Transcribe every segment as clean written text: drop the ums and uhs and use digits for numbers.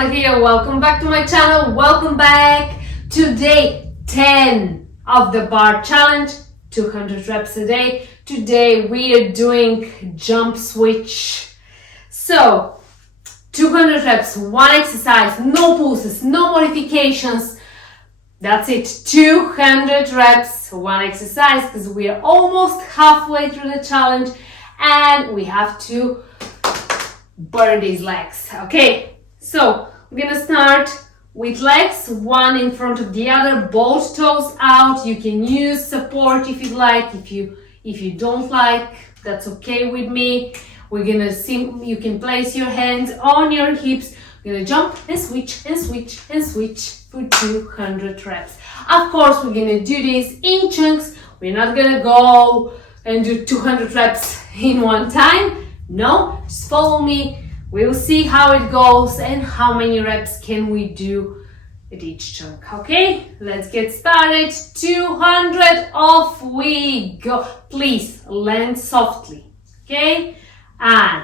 Joana here. Welcome back to my channel. Welcome back to day 10 of the bar challenge, 200 reps a day. Today we are doing jump switch. So 200 reps, one exercise, no pulses, no modifications. That's it, 200 reps, one exercise, because we are almost halfway through the challenge and we have to burn these legs. Okay, so we're gonna start with legs, one in front of the other, both toes out. You can use support if you like. If you don't like, that's okay with me. We're gonna see, you can place your hands on your hips. We're gonna jump and switch and switch and switch for 200 reps. Of course, we're gonna do this in chunks. We're not gonna go and do 200 reps in one time. No, just follow me. We'll see how it goes and how many reps can we do at each chunk. Okay, let's get started. 200, off we go. Please land softly. Okay, and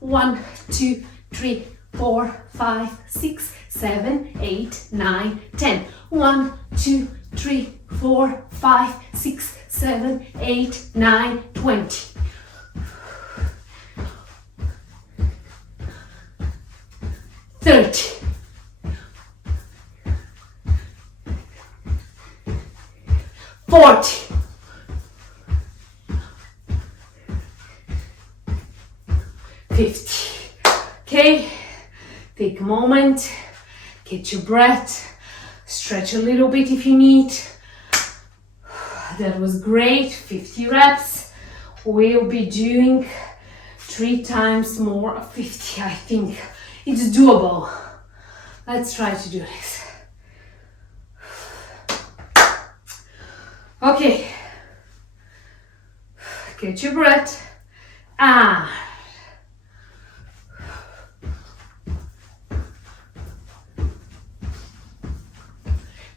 1, 2, 3, 4, 5, 6, 7, 8, 9, 10. 1, 2, 3, 4, 5, 6, 7, 8, 9, 20. 30. 40. 50. Okay, take a moment, get your breath, stretch a little bit if you need. That was great, 50 reps. We'll be doing 3 times more of 50, I think. It's doable. Let's try to do this. Okay. Get your breath. And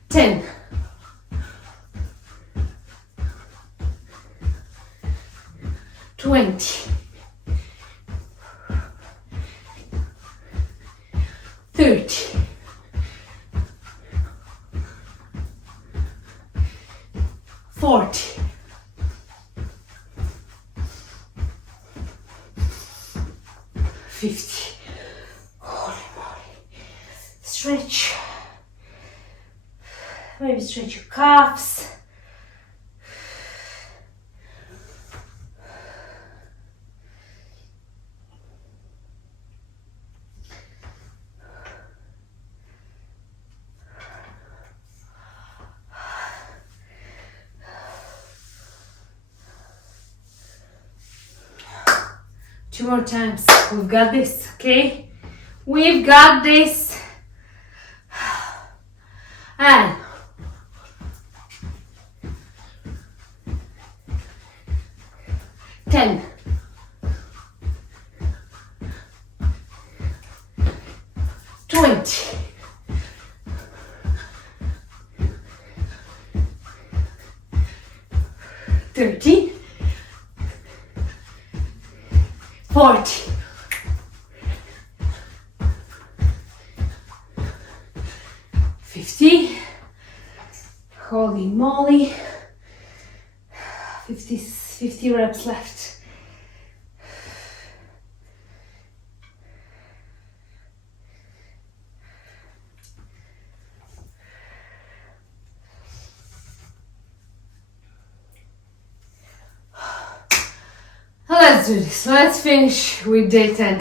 10. 20. 30. 40. 50. Holy moly. Stretch. Maybe stretch your calves. Two more times. We've got this, okay? We've got this. And 10. 20. 30. 40. 50. Holy moly. 50 reps left. Let's do this. Let's finish with day 10.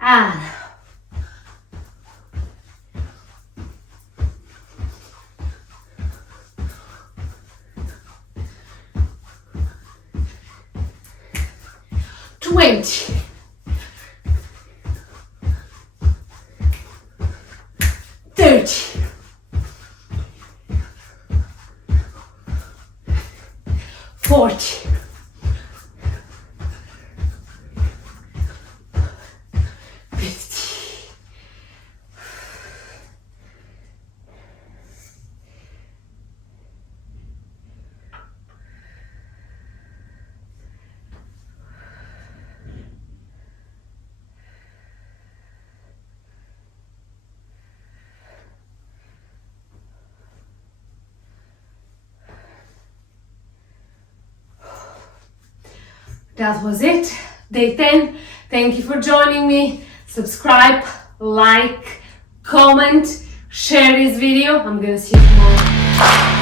And 20. 30. 40. 50. 40. that was it. Day 10. Thank you for joining me. Subscribe, like, comment, share this video. I'm gonna see you tomorrow.